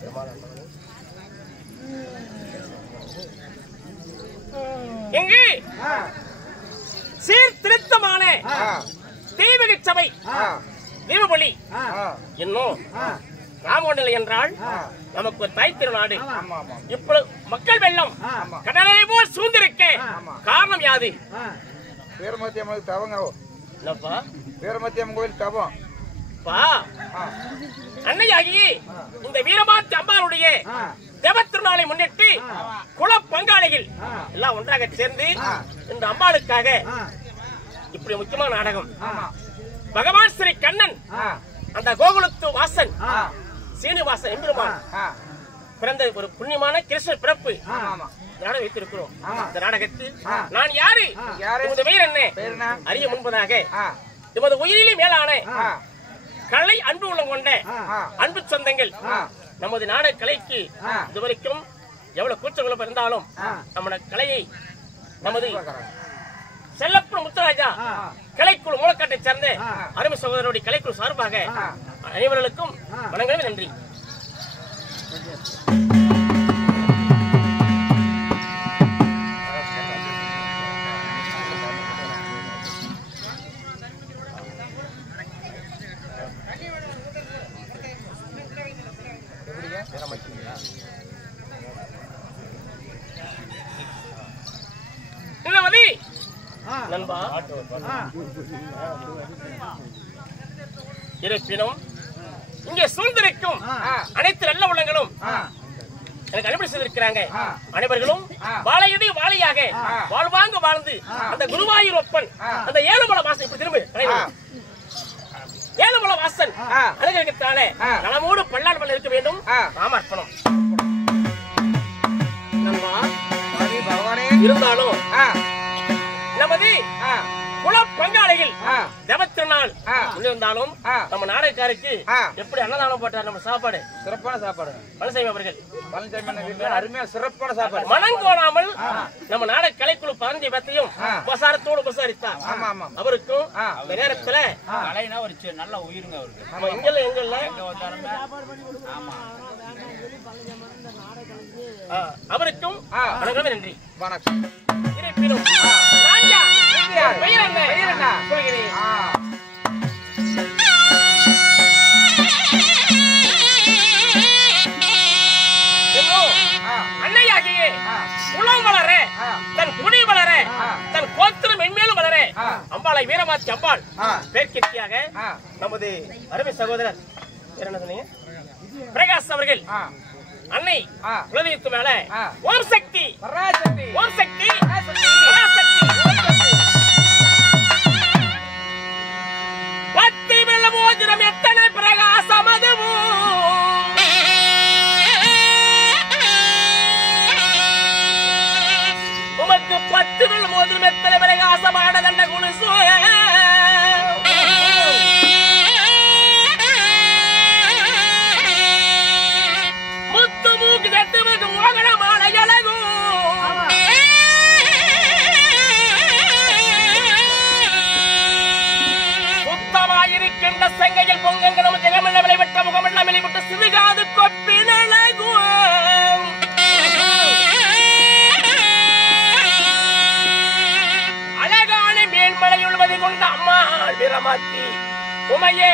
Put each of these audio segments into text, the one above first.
பெருமானே இங்கு சீர்திருத்தமான தெய்வீக சபை தீபபலி இன்னும் ராமோண்டல் என்றால் நமக்கு ஒரு தாய் திருநாடு. இப்பொழுது மக்கள் வெள்ளம் கடலை போல் சூழ்ந்திருக்க காரணம் யாது? வீரமத்தி அம்மன் தவங்க என்னப்பா? வீரமத்தி அம்மன் கோயில் தவம் அன்னையாகி இந்த வீரமாத்தி அம்பாளுடைய தேவ திருநாளை முன்னிட்டு குல பங்காளிகள் எல்லாம் ஒன்றாக சேர்ந்து இந்த அம்பாளுக்காக இப்படி முக்கியமான நாடகம். பகவான் ஸ்ரீ கண்ணன் அந்த கோகுலத்து வாசன் சீனிவாசன் எம்பெருமான் பிறந்த ஒரு புண்ணியமான கிருஷ்ண பிறப்பு நாடகம் வைத்திருக்கிறோம். இந்த நாடகத்தில் நான் யாரு இந்த பெயர் என்ன அறிய முன்பதாக எமது உயிரிலே மேலான கலை அன்பு உள்ளம் கொண்ட அன்பு சொந்தங்கள் நமது நாடக கலைக்கு இதுவரைக்கும் எவ்வளவு கூச்சங்களும் இருந்தாலும் நம்ம கலையை நமது செல்லப்பன் முத்துராஜா கலைக்குழு மூலக்காட்டை சேர்ந்த அருமை சகோதரருடைய கலைக்குழு சார்பாக அனைவர்களுக்கும் வணங்கவே நன்றி. நண்பா இருப்பினும் இங்கே சூழ்ந்திருக்கும் அனைத்து நல்ல உள்ளங்களும் எனக்கு அனுப்பி செய்திருக்கிறாங்க. அனைவர்களும் வாழையடி வாழையாக வாழ்வாங்க வாழ்ந்து அந்த குருவாயூரப்பன் அந்த ஏழுமலை வாசன் இப்படி திரும்ப ஏழுமலை வாசன் அனுகிரகத்தால நலமோடு பல்லாண்டு இருக்க வேண்டும். ராமர்ப்பணம் இருந்தாலும் நமது குல பங்காளிகள் தேவத்திருநாள் இருந்தாலும் நம்ம நாடகக்காருக்கு எப்படி அன்னதானம் போட்டார் நம்ம சாப்பாடு சிறப்பான சாப்பாடு பழனிசாமி அவர்கள் அருமையா சிறப்பான சாப்பாடு மனம் கோணாமல் நம்ம நாடக கலைக்குழு 15 பேத்தையும் உபசாரத்தோடு உபசாரித்தார். அவருக்கும் இந்த நேரத்துல கலைனா ஒரு நல்ல உயிருங்க அவருக்கு. நம்ம எங்கெல்லாம் அவருக்கும் வணக்கம் நன்றி. வணக்கம். இருப்பினும் பெயர் என்ன சொல்கிறேன். அன்னையாகியே குலம் வளர தன் குடி வளர தன் கோத்திரம் மென்மேலும் வளர அம்பாளை வீரமாத்தி அம்பாள் பேர்க்கியாக நமது அருமை சகோதரர் என்ன சொன்னீங்க பிரகாஷ் அவர்கள் அன்னை குலதெய்வத்து மேல ஓம் சக்தி ஓம் சக்தி பத்தி வெள்ள மோதிரம் எத்தனை பிரகாசம் அதுவும் உமக்கு 10 வெள்ள மோதிரம் எத்தனை பிரகாசமான தண்ட குணுசு செங்கையில் பொங்கங்களும் ஜெகமல்ல விளைவிட்ட முகமல்ல வெளிவிட்டு சிறுகாது கொப்பினழகும் அழகான மேன்மலையுள்வதை கொண்ட அம்மா வீரமாத்தி உமையே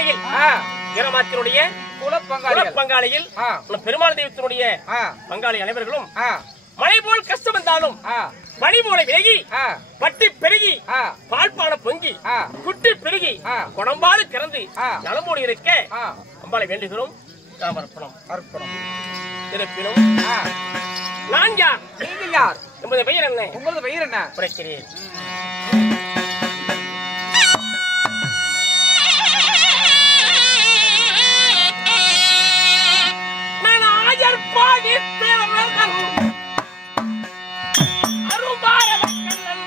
பங்காளியில் வீரமாத்தினுடைய பங்காளியில் பெருமாள் தெய்வத்தினுடைய பங்காளி அனைவர்களும் மழை போல் கஷ்டம் வந்தாலும் பனி போல விலகி பட்டி பெருகி பால்பான பொங்கி குட்டி பெருகி குடம்பாடு கிறந்து நலமோடு இருக்க அம்பாளை வேண்டுகிறோம். அர்ப்பணம் இருப்பினும் நான் யார், நீங்கள் யார், உங்களது பெயர் என்ன, உங்களது பெயர் என்ன குறைக்கிறேன். நான் ஆயர் பாடி தேவர்கள் அரும்பாரத கண்ணன்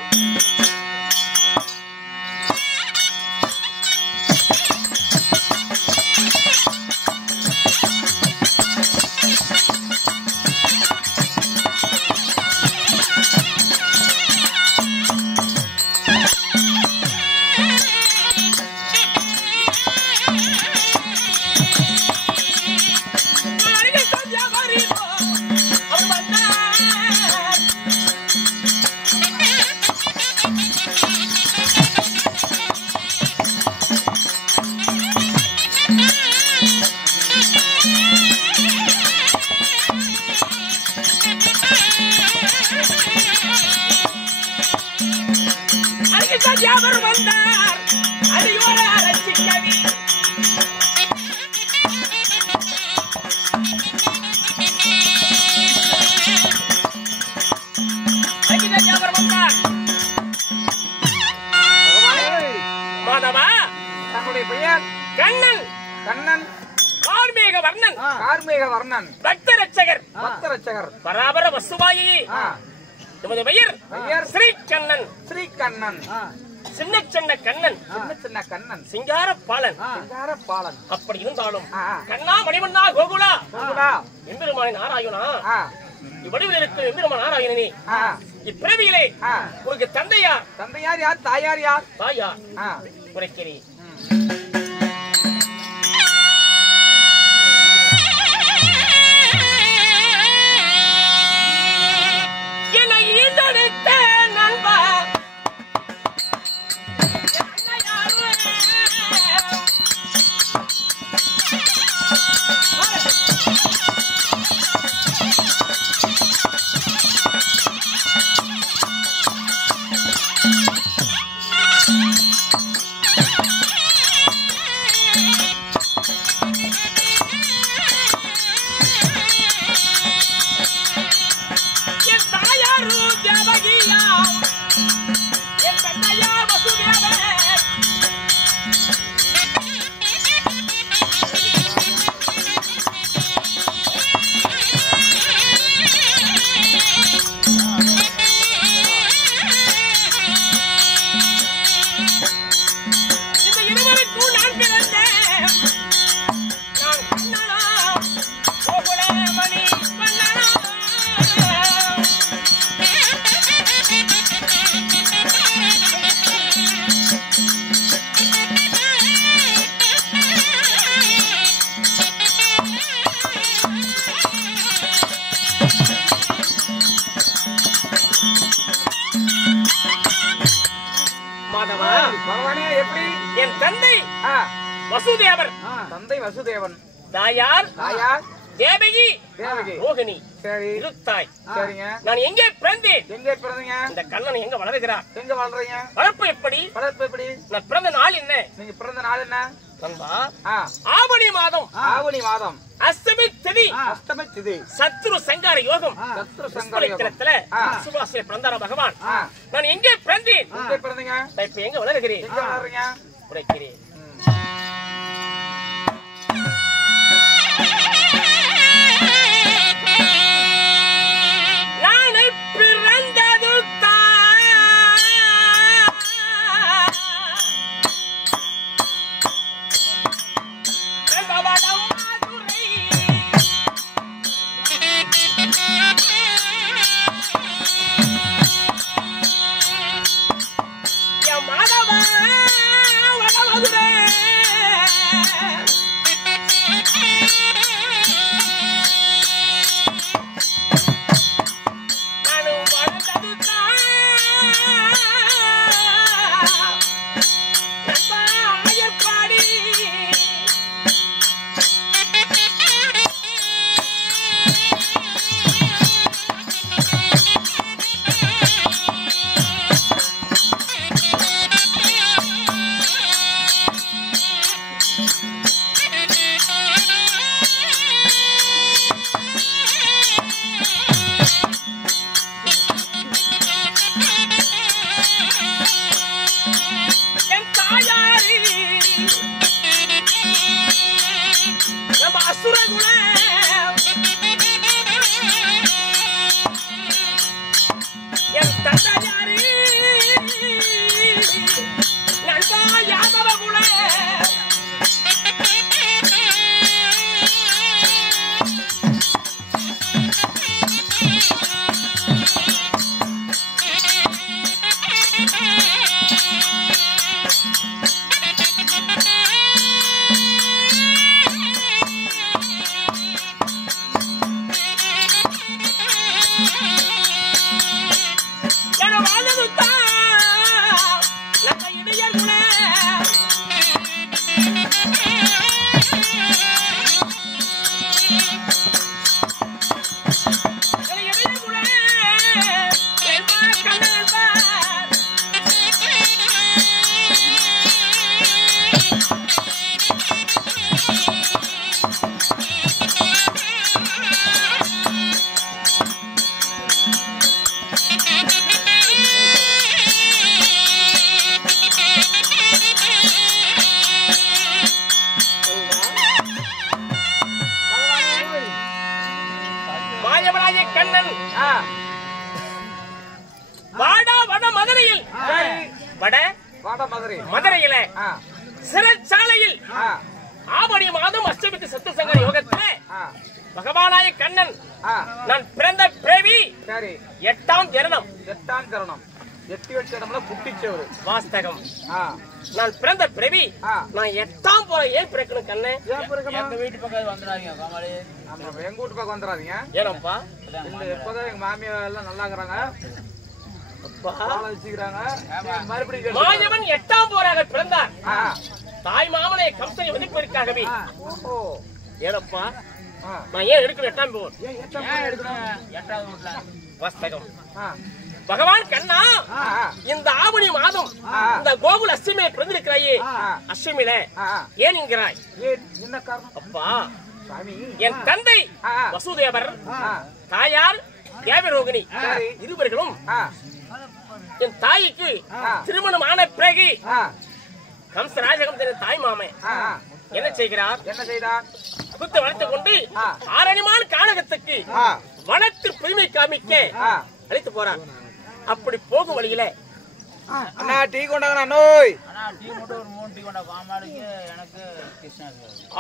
அவர் வந்தார் அடியோர அரசிக்கவி அவர் வந்தார். மாதவா தன்னுடைய பெயர் கண்ணன். கண்ணன் கார்மேக வர்ணன். கார்மேக வர்ணன் பக்த ரட்சகர் பராபர வசுவாயி. நமது பெயர் ஸ்ரீகண்ணன். ஸ்ரீகண்ணன் சின்ன சின்ன கண்ணன். சின்ன கண்ணன் சிங்கார பாலன். அப்படி இருந்தாலும் கண்ணா மணிவண்ணா கோகுலா எம்பெருமானின் நாராயணா இவ்வடிவில் இருக்கும் எம்பெருமான் நாராயணனே இப்பிறவியிலே உனக்கு தந்தையார். தந்தையார் யார், தாயார் யார்? தாயார் குறைக்கிறேன். என் தந்தை வசுதேவர். தந்தை வசுதேவன். தாயார் தேவகி ரோகிணி. இருத்தாய். நான் எங்கே பிறந்தேன்? எங்கே பிறந்தீங்க? இந்த கண்ணன் எங்க வளருகிறார்? எங்க வளர்றீங்க? வளர்ப்பு எப்படி? நான் பிறந்த நாள் என்ன? நீங்க பிறந்த நாள் என்ன? ஆவணி மாதம் அஷ்டமி திதி சத்ரு சங்கார யோகம். சுபாசில பிறந்தார பகவான். நான் எங்கே பிறந்தேன்? இப்ப எங்க வளருகிறேன்? உரைக்கிறேன். Madhava, அசுரகுல என் தந்தையாரு நண்பா யாதவகுல கண்ணன் வாடா வட மதுரையில் வட மதுரையில சிறைச்சாலையில் ஆவணி மாதம் அஷ்டமிக்கு சத்து சங்கர யோகத்திலே பகவானாய கண்ணன் நான் பிறந்த பிறவி 8ஆம் ஜனனம் எட்டி வச்சடம்ல குட்டிச்சவரு வாஸ்தகம் நான் பிறந்த பிறவி நான் 8ஆம் போற ஏன் பிறக்கணும் கண்ணே எங்க வீட்டு பக்கம் வந்துடாதீங்க காமாளி எங்க வீட்டு பக்கம் வந்துடாதீங்க ஏனப்பா இந்த எப்பதான் எங்க மாமியார் எல்லாம் நல்லா இருக்கிறாங்க மறுபடியும் மாயவன் 8ஆம் போராக பிறந்தார் தாய் மாமனை கம்சனை வதிப்பதற்காகவே ஏனப்பா நான் ஏன் எடுக்கணும் 8ஆம் போர் எட்டாவது வீட்டுல வாஸ்தகம் பகவான் கண்ணா இந்த ஆவணி மாதம் இந்த கோகுல அஷ்டமியை பிறந்திருக்கிறாயே அஷ்டமியில ஏன் என்கிறாய் என்ன காரணம் அப்பா என் தந்தை வசுதேவர் தாயார் தேவரோகிணி இருவர்களும் என் தாய்க்கு திருமணம் ஆன பிறகு கம்சராஜகம் தாய் மாமே என்ன செய்கிறார் குத்து வளர்த்துக் கொண்டு ஆரணிமான் கானகத்துக்கு வனத்து புதுமை காமிக்க அழைத்து போறார் அப்படி போகும் வழியில அண்ணா டீ கொண்டாங்க நோய் அண்ணா டீ மட்டும் ஒரு 3 டீ கொண்டா காமாளுக்கு எனக்கு கிருஷ்ணா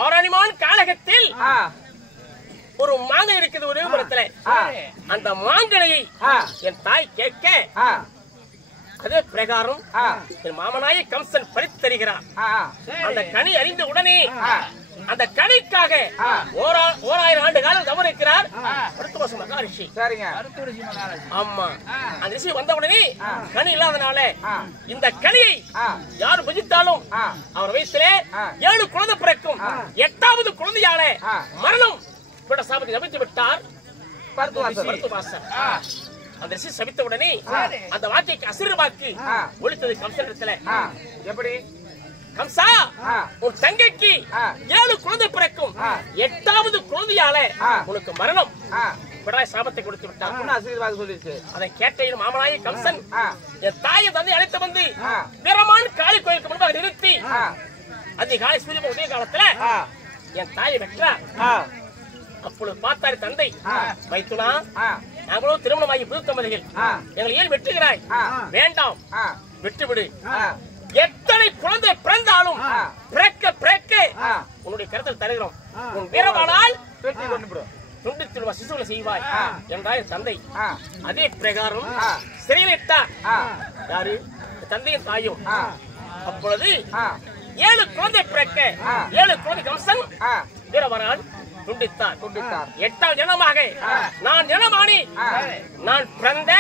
ஆரணிமான் கானகத்தில் ஒரு மாங்கை இருக்குது ஒரே மரத்துல அந்த மாங்கனையை என் தாய் கேட்க அதே பிரகாரம் என் மாமனாய கம்சன் பறித்து தருகிறார் அந்த கனி அறிந்த உடனே அந்த கனிக்காக 1000 ஆண்டு காலம் தவறு இருக்கிறார் மகரிஷி ஆமா அந்த ரிஷி வந்த உடனே கனி இல்லாதனால இந்த கனியை யார் புஜித்தாலும் அவர் வயசுல 7 குழந்தை பிறக்கும் 8வது குழந்தையால மரணம் சாபத்தை சபித்து விட்டார் பருத்துவாசர் அந்த ரிஷி சபித்த உடனே அந்த வார்த்தைக்கு அசுர வாக்கு ஒழித்தது கம்சனிடத்துல எப்படி கம்சா உன் தங்கைக்கு 7 குழந்தை பிறக்கும் 8வது குழந்தையால உனக்கு மரணம் சாபத்தை கொடுத்து விட்டார் அதை கேட்ட மாமனாய கம்சன் என் தாயை தந்தை அழைத்து வந்து வீரமான காளி கோயிலுக்கு முன்பாக நிறுத்தி அதிகாலை சூரிய உதய காலத்துல என் தாயை வெற்றார் அப்பொழுது பார்த்தாரு தந்தை மைத்துனா நாங்களும் திருமணமாகி புது தம்பதிகள் எங்களை ஏன் வெட்டுகிறாய் வேண்டாம் விட்டுவிடு எத்தனை குழந்தை பிறந்தாலும் பிறக்க பிறக்க உன்னுடைய கருத்தில் தருகிறோம் உன் வீரமானால் துண்டித்து சிசுகளை செய்வாய் என்றார் தந்தை அதே பிரகாரம் சிறையிலிட்டார் யாரு தந்தையும் தாயும் அப்பொழுது 7 குழந்தை பிறக்க 7 குழந்தை கம்சன் வீரமானால் துண்டித்தார் 8ஆம் ஜனமாக நான் ஜனமானி நான் பிறந்த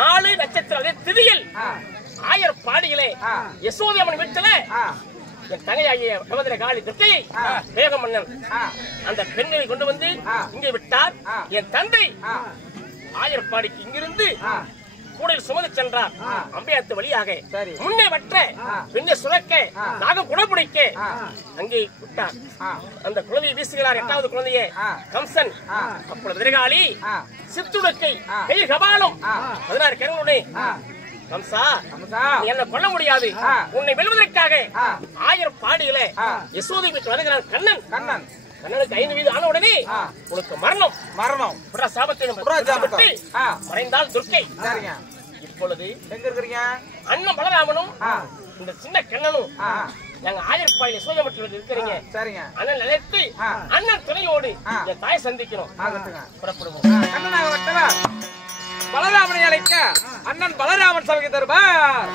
4 நட்சத்திர திதியில் ஆயர்பாடியிலே யசோதேமன் வீட்டில என் தங்கையாகிய பகவதிர காளி துர்க்கையை வேகம் மன்னன் அந்த பெண்களை கொண்டு வந்து இங்கே விட்டார் என் தந்தை ஆயர்பாடிக்கு இங்கிருந்து கூடையில் சுமந்து சென்றார் அம்பையாத்து வழியாக முன்னே வற்ற பின்னே சுரக்க நாக குணப்பிடிக்க அங்கே விட்டார் அந்த குழந்தையை வீசுகிறார் 8வது குழந்தையே கம்சன் அப்பொழுது விரகாளி சித்துடக்கை கை கபாலம் 16 கரங்களுடனே கம்சா என்ன கொல்ல முடியாது உன்னை வெல்வதற்காக ஆயர்பாடியில யசோதை வீட்டு வருகிறான் கண்ணன் கண்ணனுக்கு 5 வயது ஆன உடனே உனக்கு மரணம் சாபத்தை மறைந்தால் துர்க்கை. சரிங்க. இப்பொழுது எங்க இருக்கிறீங்க? அண்ணன் பலராமனும் இந்த சின்ன கண்ணனும் நாங்க ஆயர்பாயில சூழப்பட்டு இருக்கிறீங்க. சரிங்க. அண்ணன் நிலைத்து அண்ணன் துணையோடு என் தாயை சந்திக்கணும். புறப்படுவோம். கண்ணனாக வட்டவர் பலராமனை அழைக்க அண்ணன் பலராமன் சபைக்கு தருவார்.